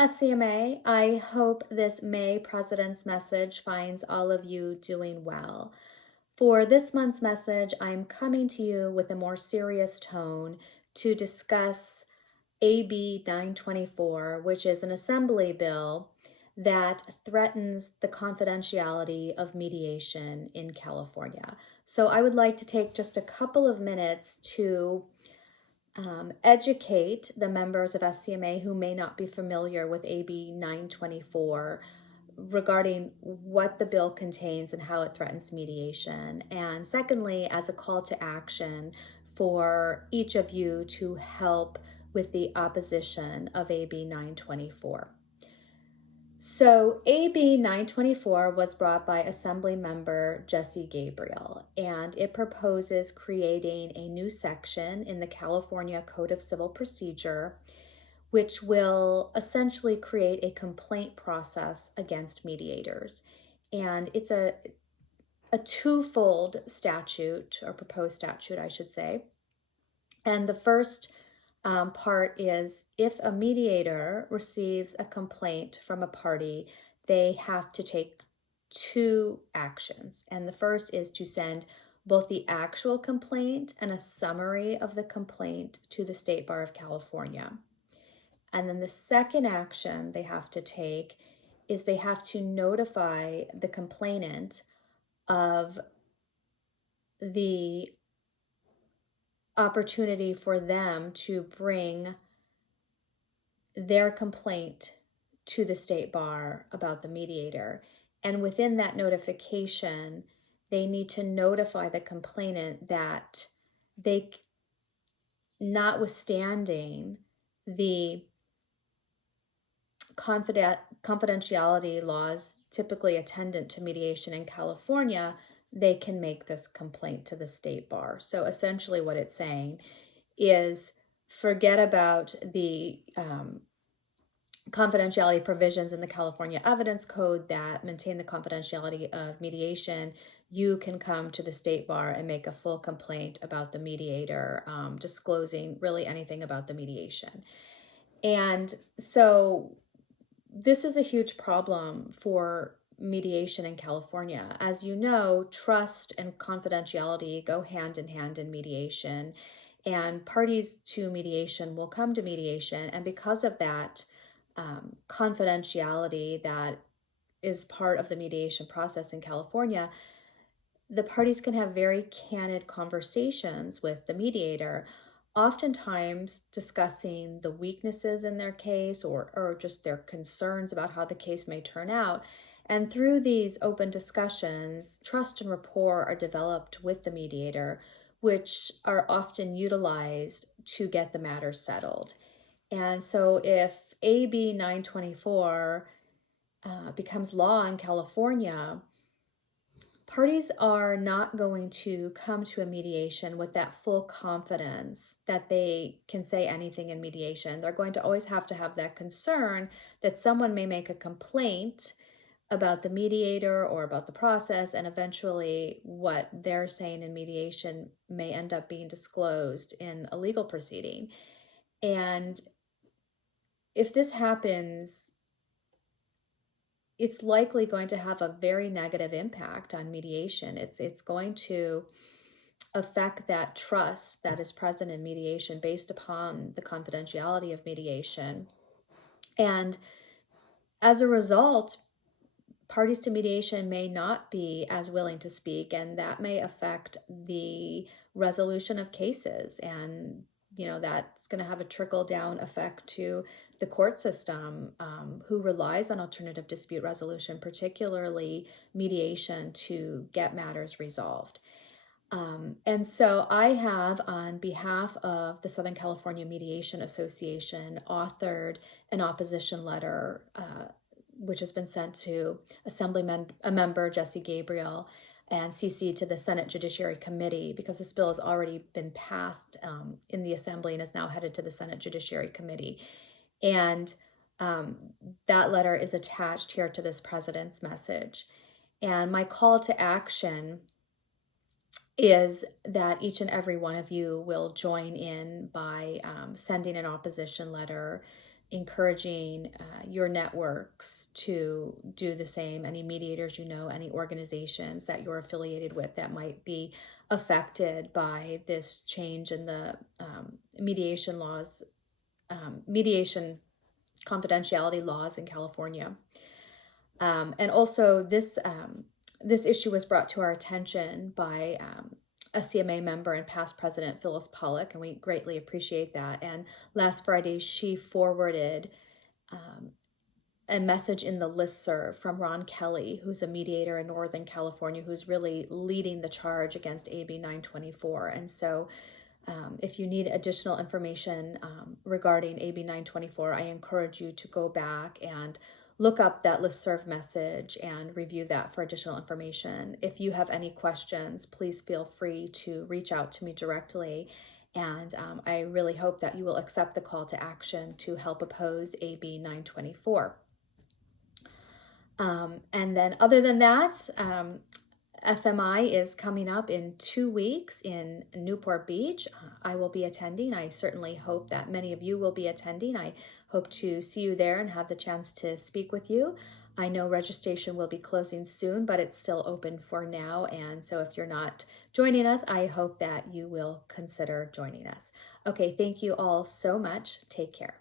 SCMA. I hope this May President's message finds all of you doing well. For this month's message, I'm coming to you with a more serious tone to discuss AB 924, which is an assembly bill that threatens the confidentiality of mediation in California. So I would like to take just a couple of minutes to educate the members of SCMA who may not be familiar with AB 924 regarding what the bill contains and how it threatens mediation. And secondly, as a call to action for each of you to help with the opposition of AB 924. So AB 924 was brought by Assembly Member Jesse Gabriel, and it proposes creating a new section in the California Code of Civil Procedure, which will essentially create a complaint process against mediators. And it's a twofold statute, or proposed statute, I should say. And the first part is if a mediator receives a complaint from a party, they have to take two actions. And the first is to send both the actual complaint and a summary of the complaint to the State Bar of California. And then the second action they have to take is they have to notify the complainant of the opportunity for them to bring their complaint to the State Bar about the mediator. And within that notification, they need to notify the complainant that they, notwithstanding the confidentiality laws typically attendant to mediation in California, they can make this complaint to the State Bar. So essentially what it's saying is forget about the confidentiality provisions in the California Evidence Code that maintain the confidentiality of mediation. You can come to the State Bar and make a full complaint about the mediator, disclosing really anything about the mediation. And so this is a huge problem for mediation in California. As you know, trust and confidentiality go hand in hand in mediation, and parties to mediation will come to mediation. And because of that confidentiality that is part of the mediation process in California, the parties can have very candid conversations with the mediator, oftentimes discussing the weaknesses in their case or just their concerns about how the case may turn out. And through these open discussions, trust and rapport are developed with the mediator, which are often utilized to get the matter settled. And so if AB 924 becomes law in California, parties are not going to come to a mediation with that full confidence that they can say anything in mediation. They're going to always have to have that concern that someone may make a complaint about the mediator or about the process, and eventually what they're saying in mediation may end up being disclosed in a legal proceeding. And if this happens, it's likely going to have a very negative impact on mediation. It's going to affect that trust that is present in mediation based upon the confidentiality of mediation. And as a result, parties to mediation may not be as willing to speak, and that may affect the resolution of cases. And that's going to have a trickle-down effect to the court system, who relies on alternative dispute resolution, particularly mediation, to get matters resolved. And so I have, on behalf of the Southern California Mediation Association, authored an opposition letter, which has been sent to Member Jesse Gabriel and CC to the Senate Judiciary Committee, because this bill has already been passed in the Assembly and is now headed to the Senate Judiciary Committee. And that letter is attached here to this president's message. And my call to action is that each and every one of you will join in by sending an opposition letter encouraging your networks to do the same. Any mediators you know, any organizations that you're affiliated with that might be affected by this change in the mediation laws, mediation confidentiality laws in California. And also, this issue was brought to our attention by SCMA member and past president Phyllis Pollock, and we greatly appreciate that. And last Friday, she forwarded um, a message in the listserv from Ron Kelly, who's a mediator in Northern California, who's really leading the charge against AB 924. And so, if you need additional information regarding AB 924, I encourage you to go back and look up that listserv message and review that for additional information. If you have any questions, please feel free to reach out to me directly. And I really hope that you will accept the call to action to help oppose AB 924. And then other than that, FMI is coming up in 2 weeks in Newport Beach. I will be attending. I certainly hope that many of you will be attending. I hope to see you there and have the chance to speak with you. I know registration will be closing soon, but it's still open for now. And so if you're not joining us, I hope that you will consider joining us. Okay, thank you all so much. Take care.